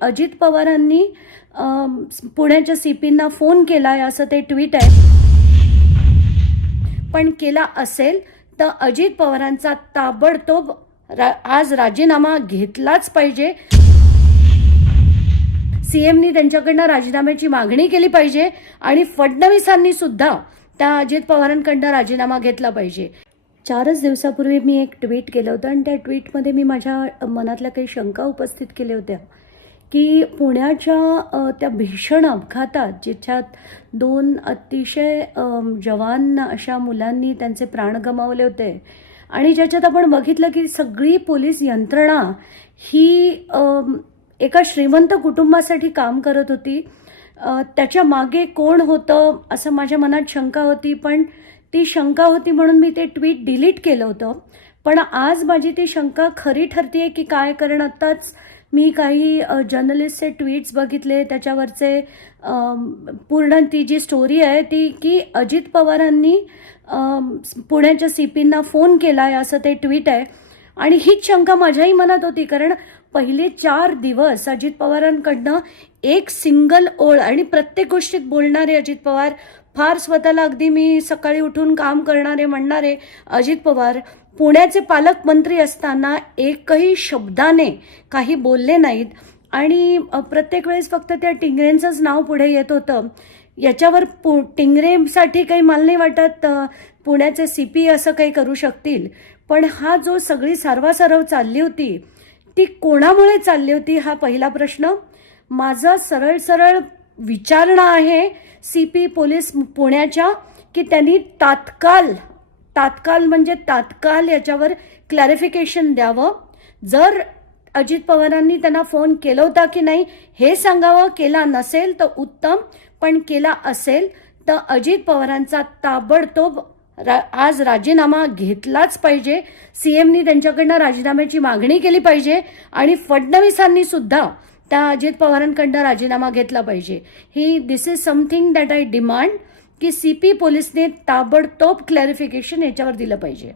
अजित पवारांनी पुण्याच्या C पींना phone केला आहे असं ते ट्विट आहे. पण केला असेल तर अजित पवारांचा ताबडतोब रा आज राजीनामा घेतलाच पाहिजे. सीएमनी त्यांच्याकडनं राजीनाम्याची मागणी केली पाहिजे आणि फडणवीसांनी सुद्धा त्या अजित पवारांकडनं राजीनामा घेतला पाहिजे. चारच दिवसापूर्वी मी एक ट्विट केलं होतं आणि त्या ट्विटमध्ये मी माझ्या मनातल्या काही शंका उपस्थित केल्या होत्या. की पुण्याच्या त्या भीषण अपघातात जिच्यात दोन अतिशय जवान अशा मुलांनी त्यांचे प्राण गमावले होते. आणि ज्याच्यात आपण बघितलं की सगळी पोलीस यंत्रणा ही एका श्रीमंत कुटुंबासाठी काम करत होती. त्याच्यामागे कोण होतं असं माझ्या मनात शंका होती पण ती शंका होती म्हणून मी ते ट्विट डिलीट केलं होतं. पण आज माझी ती शंका खरी ठरते की काय? कारण आत्ताच मी काही जर्नलिस्टचे ट्विट्स बघितले त्याच्यावरचे पूर्ण ती जी स्टोरी आहे ती की अजित पवारांनी पुण्याच्या सी पींना फोन केला आहे असं ते ट्विट आहे. आणि हीच शंका माझ्याही मनात होती कारण पहिले चार दिवस अजित पवारांकडनं एक सिंगल ओळ आणि प्रत्येक गोष्टीत बोलणारे अजित पवार फार स्वतःला अगदी मी सकाळी उठून काम करणारे म्हणणारे अजित पवार पुण्याचे पालकमंत्री असताना एकही शब्दाने काही बोलले नाहीत. आणि प्रत्येक वेळेस फक्त त्या टिंगरेंचंच नाव पुढे येत होतं. याच्यावर पु टिंगरेसाठी काही मला नाही वाटत पुण्याचे सी पी असं काही करू शकतील. पण हा जो सगळी सारवासारव चालली होती ती कोणामुळे चालली होती हा पहिला प्रश्न? माझं सरळ सरळ विचारणा आहे सी पी पोलीस पुण्याच्या की त्यांनी तात्काळ तात्काळ म्हणजे तात्काळ याच्यावर क्लॅरिफिकेशन द्यावं. जर अजित पवारांनी त्यांना फोन केला होता की नाही हे सांगावं केला नसेल तर उत्तम पण केला असेल तर अजित पवारांचा ताबडतोब रा आज राजीनामा घेतलाच पाहिजे. सी एमनी त्यांच्याकडनं राजीनाम्याची मागणी केली पाहिजे आणि फडणवीसांनी सुद्धा त्या अजित पवारांकडनं राजीनामा घेतला पाहिजे. ही this is something that I demand की सी पी पोलिसने ताबडतोब क्लॅरिफिकेशन याच्यावर दिलं पाहिजे.